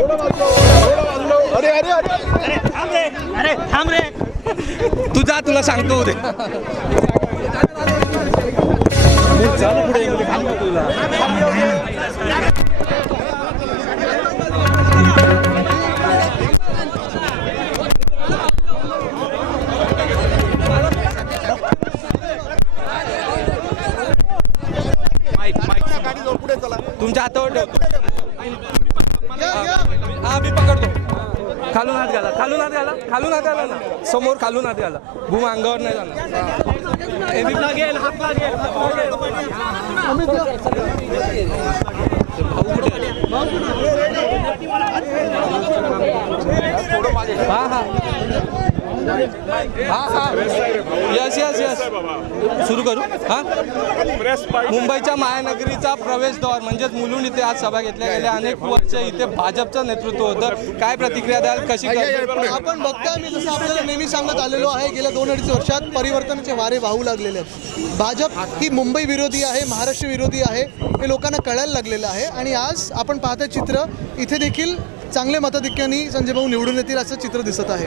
अरे अरे अरे. थांब रे. अरे थांब रे. तू जा तुला सांगतो उद्या. माईक तुमच्या हातावर ठेवतो हा मी पकडतो. खालून हात घाला खालून हात घाला खालून हात घाला ना. समोर खालून हात घाला. भूम अंगावर नाही जाणार. लागेल हात लागेल हा हा. हा हा. यस यस यस सुरू करू? हा? मुंबईच्या महानगरीचा प्रवेशद्वार म्हणजेच मुलुंड इथे आज सभा घेतल्या गेल्या. अनेक वर्ष इथे भाजपचं नेतृत्व होतं. काय प्रतिक्रिया द्याल? कशी आपण बघता मी जसं आपल्याला नेहमी सांगत आलेलो आहे गेल्या दोन अडीच वर्षात परिवर्तनाचे वारे वाहू लागलेले आहेत. भाजप ही मुंबई विरोधी आहे महाराष्ट्र विरोधी आहे हे लोकांना कळायला लागलेलं आहे. आणि आज आपण पाहता चित्र इथे देखील चांगले मताधिक्याने संजय भाऊ निवडून येतील असं चित्र दिसत आहे.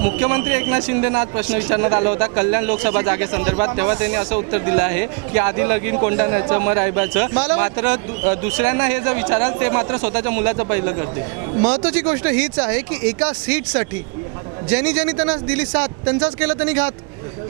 मुख्यमंत्री एकनाथ शिंदेना आज प्रश्न विचारण्यात आला होता. कल्याण लोकसभा जागेसंदर्भात तेव्हा त्यांनी असं उत्तर दिलं आहे की आधी लगीन कोंढाण्याचं मग रायबाचं. मला- मात्र दुसऱ्यांना हे जर विचाराल ते मात्र स्वतःच्या मुलाचं पहिलं करते महत्त्वाची गोष्ट हीच आहे की एका सीटसाठी ज्यांनी ज्यांनी त्यांना दिली साथ त्यांचाच केला त्यांनी घात.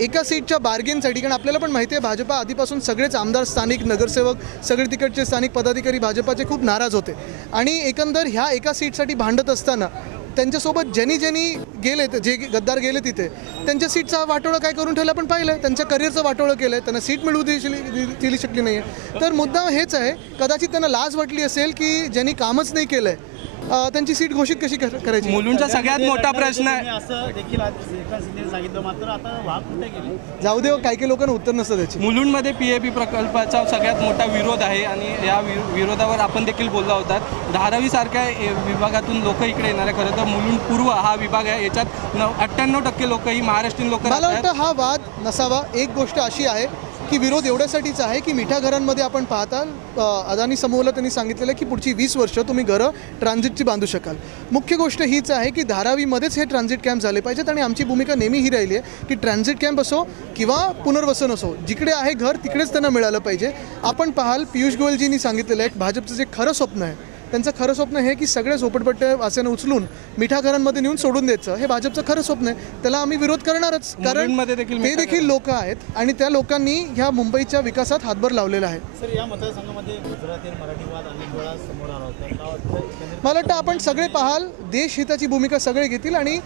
एका सीटच्या बार्गेनसाठी कारण आपल्याला पण माहिती आहे भाजपा आधीपासून सगळेच आमदार स्थानिक नगरसेवक सगळे तिकडचे स्थानिक पदाधिकारी भाजपाचे खूप नाराज होते. आणि एकंदर ह्या एका सीटसाठी भांडत असताना त्यांच्यासोबत ज्यांनी ज्यांनी गेले जे गद्दार गेले तिथे त्यांच्या सीटचा वाटोळं काय करून ठेवलं आपण पाहिलं त्यांच्या करिअरचं वाटोळं केलं आहे त्यांना सीट मिळवू दिली दिली शकली नाही आहे तर मुद्दा हेच आहे कदाचित त्यांना लाज वाटली असेल की ज्यांनी कामच नाही केलं आहे त्यांची सीट घोषित कशी कर- करायची? मुलुंडचा सगळ्यात मोठा प्रश्न आहे. असं देखील आज एकनाथ शिंदे सांगितलं मात्र आता वाघ कुठे गेले? जाऊ दे हो, काही काही लोकांना उत्तर नसतं त्याची. मुलुंडमध्ये पी ए पी प्रकल्पाचा सगळ्यात मोठा विरोध आहे आणि या वि- विरोधावर आपण देखील बोलला होता. धारावी सारख्या ए- विभागातून लोक इकडे येणार आहे खरं तर. मुलुंड पूर्व हा विभाग आहे. याच्यात नव अठ्ठ्याण्णव टक्के लोक ही महाराष्ट्रीयन लोक मला वाटतं हा वाद नसावा. एक गोष्ट अशी आहे की विरोध एवढ्यासाठीच आहे की मिठा घरांमध्ये आपण पाहताल अदानी समूहाला त्यांनी सांगितलेलं आहे की पुढची वीस वर्ष तुम्ही घरं ट्रान्झिटची बांधू शकाल. मुख्य गोष्ट हीच आहे की धारावीमध्येच हे ट्रान्झिट कॅम्प झाले पाहिजेत आणि आमची भूमिका नेहमी ही राहिली आहे की ट्रान्झिट कॅम्प असो किंवा पुनर्वसन असो जिकडे आहे घर तिकडेच त्यांना मिळालं पाहिजे. आपण पाहाल पियुष गोयलजींनी सांगितलेलं आहे भाजपचं जे खरं स्वप्न आहे त्यांचं खरं स्वप्न हे की सगळे झोपडपट्टे वासेनं उचलून मिठा घरांमध्ये नेऊन सोडून द्यायचं. हे भाजपचं खरं स्वप्न आहे. त्याला आम्ही विरोध करणारच. कारण ते देखील लोक आहेत आणि त्या लोकांनी ह्या मुंबईच्या विकासात हातभार लावलेला आहे. मला वाटतं आपण सगळे पाहाल देश हिताची भूमिका सगळे घेतील आणि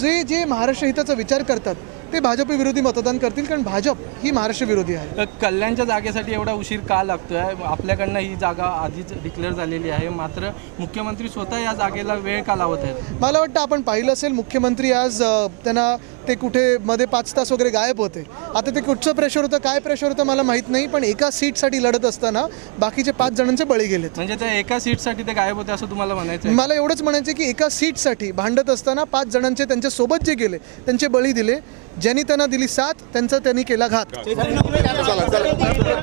जे जे महाराष्ट्र हिताचा विचार करतात ते भाजप विरोधी मतदान करतील कारण भाजप ही महाराष्ट्र विरोधी आहे. कल्याणच्या जागेसाठी एवढा उशीर का लागतोय? आपल्याकडनं ही जागा आधीच डिक्लेअर झालेली आहे. मात्र मुख्यमंत्री स्वतः या जागेला वेळ का लावत आहेत? मला वाटतं आपण पाहिलं असेल मुख्यमंत्री आज त्यांना ते कुठे मध्ये पाच तास वगैरे गायब होते. आता ते कुठचं प्रेशर होतं काय प्रेशर होतं मला माहीत नाही पण एका सीटसाठी लढत असताना बाकीचे पाच जणांचे बळी गेलेत. म्हणजे त्या एका सीटसाठी ते गायब होते असं तुम्हाला म्हणायचं आहे? मला एवढंच म्हणायचं की एका सीटसाठी भांडत असताना पाच जणांचे त्यांच्यासोबत जे गेले त्यांचे बळी दिले ज्यांनी त्यांना दिली साथ त्यांचा त्यांनी केला घात.